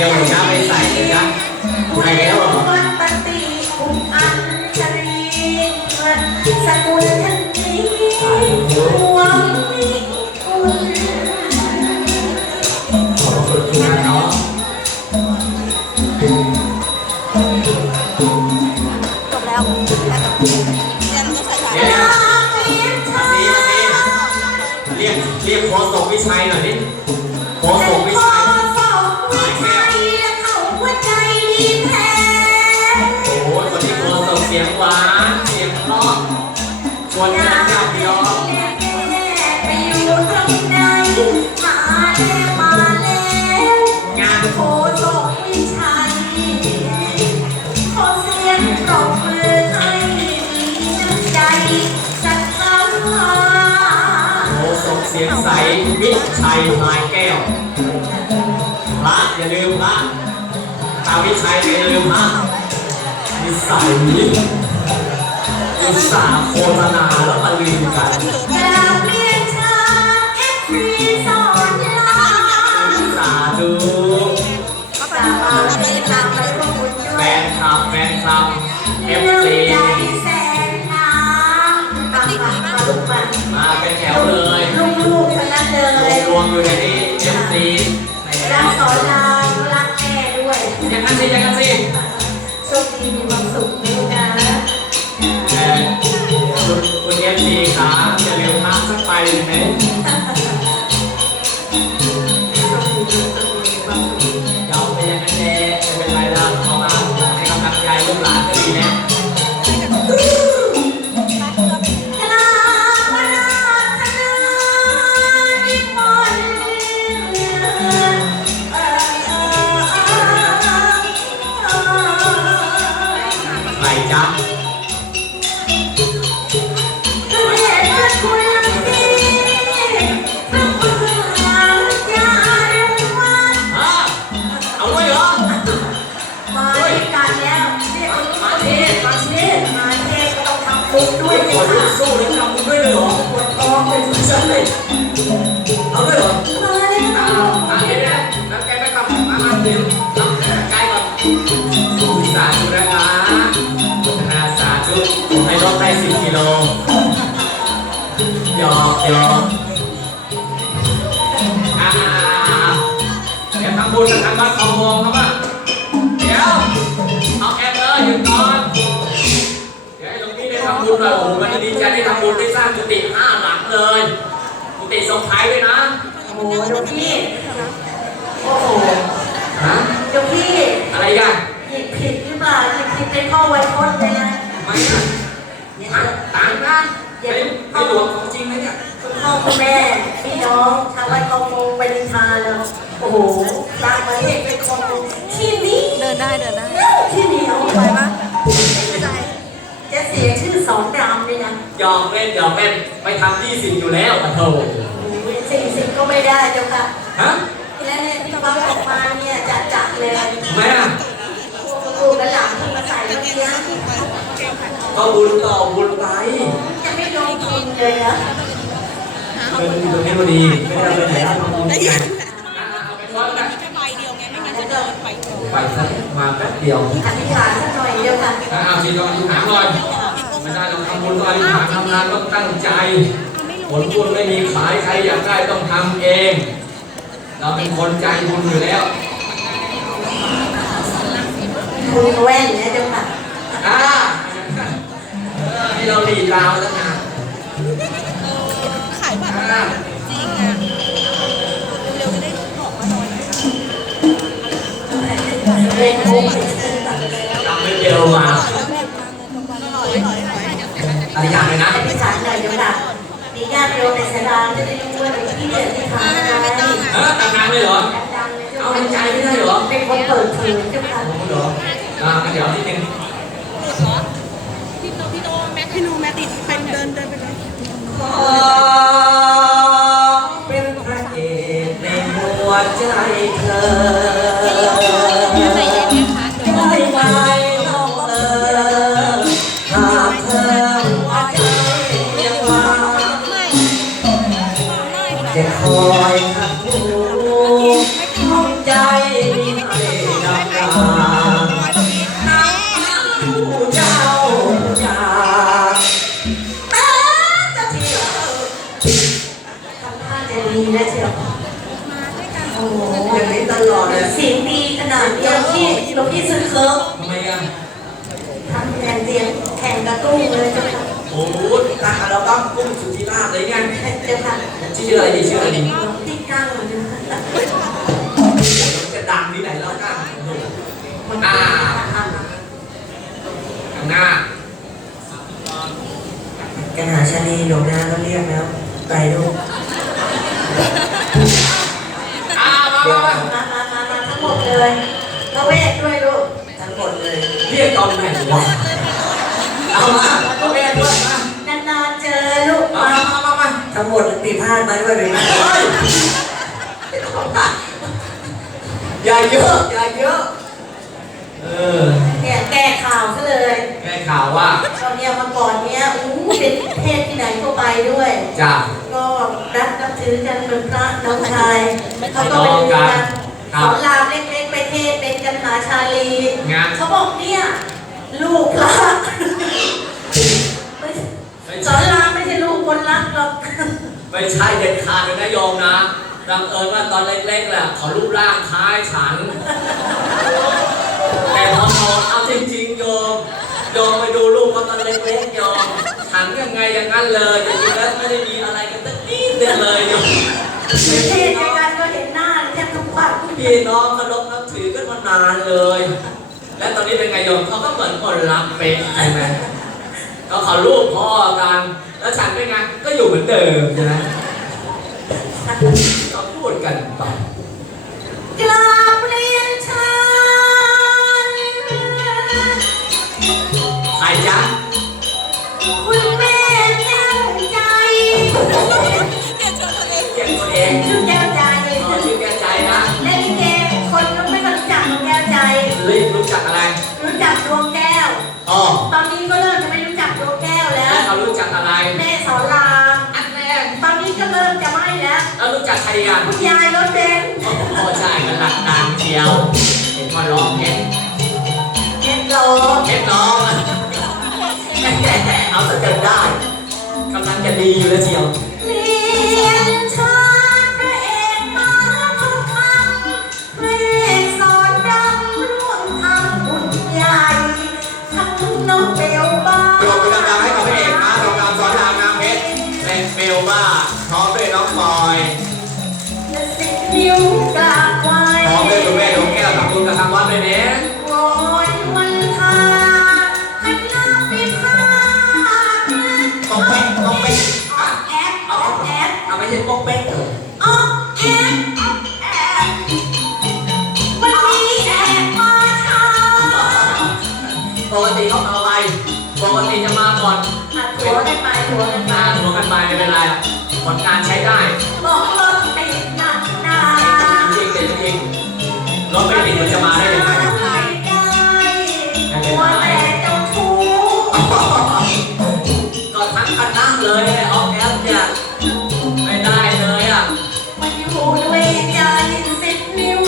เดียวเลยนะไปใส่เลยนะใครแล้ว ขอเสียงปรบมือให้มีน้ำใจศรัทธาโคศกเสียงใสวิชัยพายแก้วพระอย่าลืมพระตาวิชัยอย่าลืมพระนิสัยอุตสาห์โฆษณาแล้วมาลืมกันกราบเรียน คลับแฟนคลับเอฟซีมาเป็นแถวเลยลูกๆทั้งนั้นเลยรวมอยู่ในนี้เอฟซีรักสอนรามรักแม่ด้วยยังกันสิยังกันสิโชคดีมีความสุขนะลูกนะคุณเอฟซีขาอย่าลืมพระสักไปหนึ่งไหม ยอกหยอกอ่าเดี๋ยวทำบุญกับทางวัดทองมองครับว่าเดี๋ยวเอาแอบเลยหยุดก่อนเดี๋ยวให้หลวงพี่ได้ทำบุญหน่อยโอ้โหมันจะดีใจได้ทำบุญได้สร้างกุฏิห้าหลังเลยกุฏิทรงไทยด้วยนะโอ้โหเดี๋ยวพี่ โอ้โหฮะเดี๋ยวพี่อะไรกันหยิบผิดหรือเปล่าหยิบผิดเป็นข้อไวโพจน์เลยนะ ไม่นะตังตันะเฮ้ยไม่หลวง คุณพ่อแม่พี่น้องชาววัดกองมงไปนินทาแล้วโอ้โหตามมาเห็นเป็นคนที่นี่เดินได้เดินได้ที่เหนียวไปปะไม่ใจจะเสียชื่อสองดามเลยนะยอมเล่นยอมเล่นไปทำยี่สิบอยู่แล้วอะโถสี่สิบก็ไม่ได้เจ้าค่ะฮะและเนี่ยที่บางออกมาเนี่ยจัดจัดเลยทำไมอะลูกและหลานที่มาใส่เมื่อกี้ก็บุญต่อบุญไปจะไม่ลงทุนเลยนะ เงินอยู่ตรงนี้พอดีไม่ได้เอาไปไหนเอาทำบุญกันเอาไปทอดกันแค่ใบเดียวไงไม่งั้นจะเดินไปไปสักมาแป๊บเดียวอธิษฐานสักหน่อยเดียวค่ะถ้าเอาชีวิตอธิษฐานก่อนไม่ได้เราทำบุญต้องอธิษฐานทำงานต้องตั้งใจผลบุญไม่มีขายใครอยากได้ต้องทำเอง เราเป็นคนใจบุญอยู่แล้วคุณแว่นนะเจ้าค่ะอ่าเออนี่เราดีดาวแล้วนะายบัตรอ่าจริงอะเร็วๆจะได้บอกว่าน้อยเล่นโค้งไม่เดียวมาอะไรอย่างเลยนะอธิษฐานหน่อยเดียวค่ะมีญาติโยมในสลาจะได้รู้ว่าที่เดียที่ทำอะไรเออทำงานเลยเหรอ เอาเป็นใจไม่ได้เหรอ เป็นคนเปิดเผยเจ้าค่ะโอ้โหเหรออ่าเดี๋ยวนิดนึงพี่โนพี่โนแม็กพี่โนแม็กติดเป็นเดินเดินไปเลย เธอ อะทำแทนเสียงแข่งกระตุ้งเลยเจ้าค่ะโอ้โหตาเราต้องกุ้งสุธิราชเลยไงเจ้าค่ะชื่ออะไรดีชื่ออะไรดีหลวงพี่ก้างเหมือนกันค่ะจะดังที่ไหนแล้วกันมันอ่าอ่าข้างหน้ากันหาชาลีหลวงนาก็เรียกแล้วไปลูกอ่ามามามามามามามาทั้งหมดเลยระเวทด้วยลูกทั้งหมดเลยเรียกตอนไหนวะเอามาพ่อแม่ด้วยมานานๆเจอลูกมามามามามาทั้งหมดปีพาดมาด้วยเลยนะเฮ้ยอย่าเยอะอย่าเยอะ เออ เนี่ยแก้ข่าวซะเลยแก้ข่าวว่าตอนเนี้ยเมาก่อนเนี้ยอู้เป็นเทศที่ไหนก็ไปด้วย จ้าก็รักนับถือกันเหมือนพระน้องชายเขาก็ไปดูกันครัสบอนรามเล็ก ๆไปเทศเป็นกันหาชาลี งานเขาบอกเนี่ย ลูกพระไม่ไม่สอใช่นรามไม่ใช่ลูกคนรักหรอกไม่ใช่เด็ดขาดเลยนะโยมนะบังเอิญว่าตอนเล็กๆแหละเขารูปร่างคล้ายฉัน แต่พอโตเอาจริงๆโยมโยมไปดูรูปเขาตอนเล็กๆโยมฉันยังไงอย่างนั้นเลยจริงๆแล้วไม่ได้มีอะไรกันสักนิดเดียวเลยโยมไปเทศในกันก็เห็นหน้าแทบทุกวันพี่น้องเคารพนับ นานเลย และตอนนี้เป็นไงโยมเขาก็เหมือนคนรักเป็นใช่ไหมก็เขาลูกพ่อกัน แล้วฉันเป็นไงก็อยู่เหมือนเดิมใช่ไหมก็พูดกันไปกรา ใจรีบรู้จักอะไรรู้จักดวงแก้ว อ๋อตอนนี้ก็เริ่มจะไม่รู้จักดวงแก้วแล้วแล้วเขารู้จักอะไร แม่สอนรามอันแรกตอนนี้ก็เริ่มจะไม่แล้วแล้วรู้จักใครอะคุณยายรถเบนซ์พอใช่กันหลักดังเชียวเห็นพ่อร้องเพลงเจ็ดโลเพชรน้องเอาซะจนได้กำลังจะดีอยู่แล้วเชียว น้องบอยและสิบนิ้วกราบไหว้พร้อมด้วยคุณแม่ดวงแก้วทำบุญกับทางวัดด้วยเนี่ยวอนวันทาให้น้ำไปพาต้องเป๊กต้องเป๊กออกแอปออกแอปเอาไม่ใช่ต้องเป๊กเถอะ ผลงานใช้ได้บอกเธอติดหนักหนาจริงจริงจริงรถไม่ติดมันจะมาได้ยังไงหัวแต่เจ้าชู้ก็ทั้งคันนั่เลยออกแอปเนี่ยไม่ได้เลยอะมันอยู่ด้วยใจสิบนิ้ว